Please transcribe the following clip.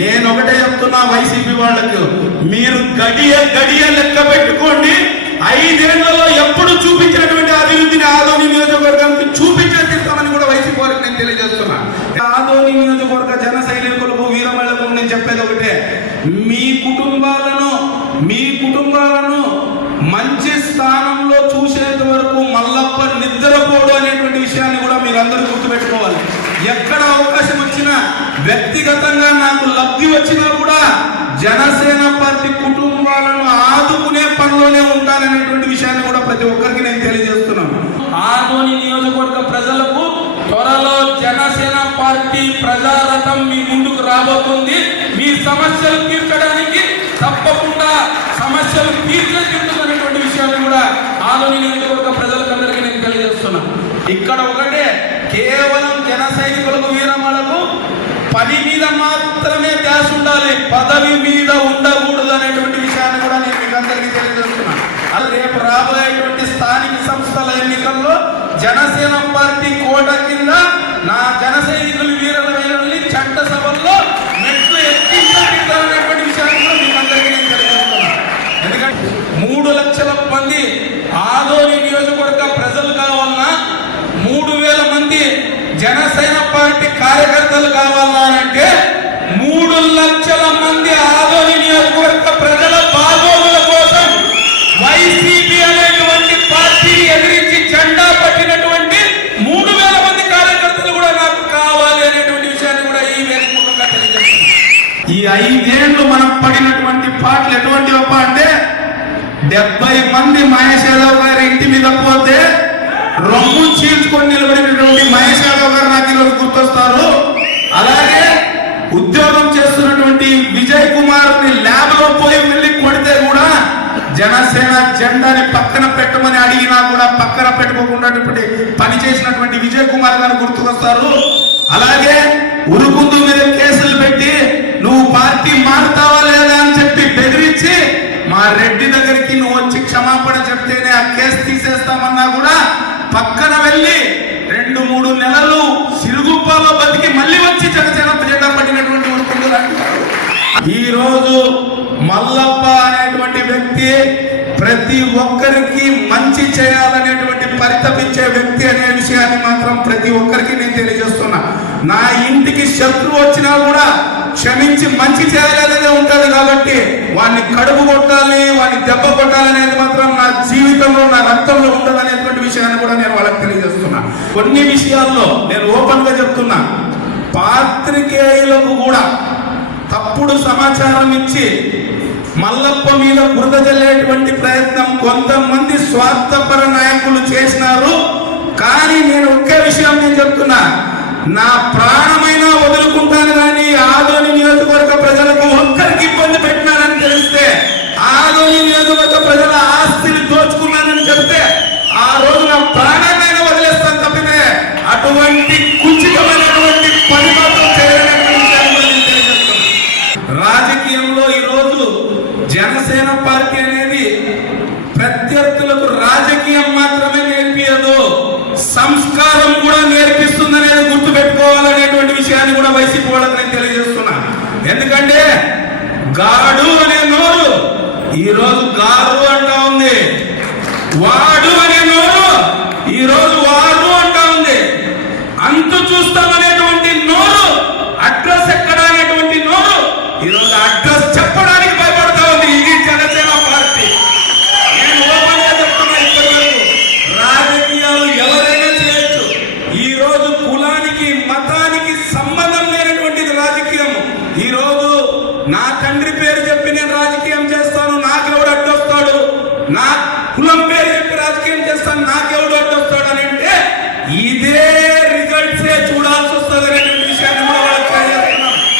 నేను ఒకటే చెప్తున్నా వైసీపీ వాళ్ళకు. మీరు గడియ గడియ లెక్క పెట్టుకోండి. ఐదేళ్ళలో ఎప్పుడు చూపించినటువంటి అభివృద్ధిని ఆదోని నియోజకవర్గానికి చూపించే తీస్తామని కూడా వైసీపీ వారికి నేను తెలియజేస్తున్నా. ఆదోని నియోజకవర్గ జన సైనికులకు వీరమల్లకు నేను చెప్పేది ఒకటే. మీ కుటుంబాలను మీ కుటుంబాలను మంచి స్థానంలో చూసేంత వరకు మల్లప్ప నిద్రపోడు అనేటువంటి విషయాన్ని కూడా మీరందరూ గుర్తుపెట్టుకోవాలి. వచ్చిన వ్యక్తిగతంగా నాకు లబ్ధి వచ్చినా కూడా జనసేన పార్టీ కుటుంబాలను ఆదుకునే పనిలోనే ఉంటాననేటువంటి విషయాన్ని కూడా ప్రతి ఒక్కరికి నేను తెలియజేస్తున్నాను. ఆదోని నియోజకవర్గ ప్రజలకు త్వరలో జనసేన పార్టీ ప్రజారథం మీ ముందుకు రాబోతుంది. మీ సమస్యలు తీర్చడానికి తప్పకుండా సమస్యలు తీర్చే విషయాన్ని కూడా ఆదోని నియోజకవర్గ ప్రజలకందరికీ నేను తెలియజేస్తున్నాను. ఇక్కడ ఒకటే కేవలం జన సైనికులకు వీరమ్మలకు పని మీద మాత్రమే ధ్యాస ఉండాలి. పదవి మీద ఉండకూడదు అనేటువంటి విషయాన్ని కూడా నేను మీకు అందరికీ తెలియజేస్తున్నాను. అది రేపు రాబోయేటువంటి స్థానిక సంస్థల ఎన్నికల్లో జనసేన పార్టీ కోట కింద నా జన సైనికులు వీరుల వీరుల్ని చట్ట సభల్లో మెట్లు ఎక్కించనేటువంటి విషయాన్ని కూడా మీకు అందరికీ నేను తెలియజేస్తున్నాను. ఎందుకంటే మూడు లక్షల మంది ఆదోని నియోజకవర్గ ప్రజలు కావాలన్నా మూడు వేల మంది జనసేన పార్టీ కార్యకర్తలు కావాలనంటే అంటే మూడు లక్షల మంది ఆదోని నియోజకవర్గ ప్రజల బాగోగుల కోసం వైసీపీ అనేటువంటి పార్టీని ఎదిరించి జెండా పట్టినటువంటి మూడు వేల మంది కార్యకర్తలు కూడా నాకు కావాలి అనేటువంటి విషయాన్ని కూడా ఈ వేదికగా ఈ ఐదేళ్ళు మనం పడినటువంటి పాటలు ఎటువంటివప్ప అంటే డెబ్బై మంది మహేష్ యాదవ్ గారి ఇంటి మీద పోతే చీల్చుకొని నిలబడినటువంటి మహేష్ యాదవ్ గారు నాకు ఈరోజు గుర్తొస్తారు. అలాగే ఉద్యోగం చేస్తున్నటువంటి విజయ్ కుమార్ని ల్యాబ్లో పోయి వెళ్ళి కొడితే కూడా జనసేన జెండాని పక్కన పెట్టమని అడిగినా కూడా పక్కన పెట్టుకోకుండా పని చేసినటువంటి విజయ్ కుమార్ గారు గుర్తుకొస్తారు. అలాగే ఉరుకుందు మీద కేసులు పెట్టి నువ్వు పార్టీ మారుతావా లేదా? అని చెప్పి బెదిరించి మా రెడ్డి దగ్గరికి నువ్వు వచ్చి క్షమాపణ చెప్తేనే ఆ కేసు తీసేస్తామన్నా కూడా పక్కన వెళ్ళి సిరుగుప్పలో బతికి మళ్ళీ వచ్చి జనసేన జెండా పట్టినటువంటి ఈరోజు ఈ రోజు మల్లప్ప అనేటువంటి వ్యక్తి ప్రతి ఒక్కరికి మంచి చేయాలనేటువంటి పరితపించే వ్యక్తి అనే విషయాన్ని మాత్రం ప్రతి ఒక్కరికి నేను తెలియజేస్తున్నా. నా ఇంటికి శత్రువు వచ్చినా కూడా క్షమించి మంచి చేయాలనేది ఉంటుంది కాబట్టి వాడిని కడుపు కొట్టాలి వాడిని దెబ్బ కొట్టాలనేది మాత్రం నా జీవితంలో నా రక్తంలో ఉండదు అనేటువంటి విషయాన్ని కూడా నేను కొన్ని విషయాల్లో నేను ఓపెన్గా చెప్తున్నా. పాత్రికేయులకు కూడా తప్పుడు సమాచారం ఇచ్చి మల్లప్ప మీద బురద జల్లేటువంటి ప్రయత్నం కొంతమంది స్వార్థపర నాయకులు చేసినారు. కానీ నేను ఒకే విషయం నేను చెప్తున్నా. నా ప్రాణమైనా వదులుకుంటాను గాడు అనే నోరు. ఈ రోజు గారు అంటా ఉంది. వాడు అనే నోరు. ఈ मेरे प्राजेंट जैसा ना के उड़ा तो